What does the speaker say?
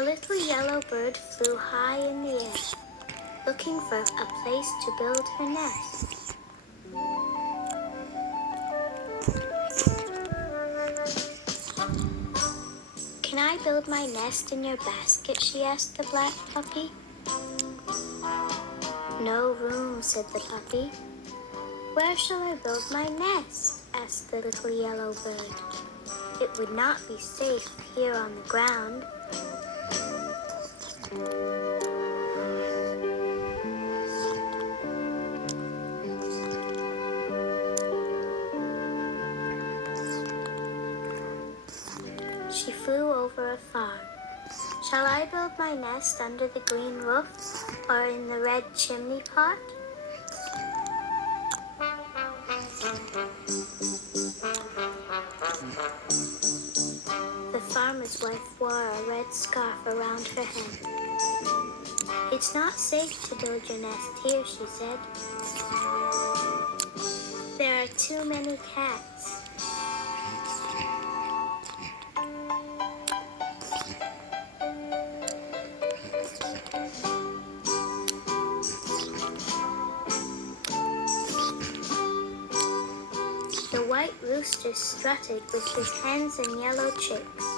A little yellow bird flew high in the air, looking for a place to build her nest. Can I build my nest in your basket? She asked the black puppy. No room, said the puppy. Where shall I build my nest? Asked the little yellow bird. It would not be safe here on the ground. She flew over a farm. Shall I build my nest under the green roof or in the red chimney pot? The farmer's wife wore a red scarf around her head. It's not safe to build your nest here, she said. There are too many cats. The white rooster strutted with his hens and yellow chicks.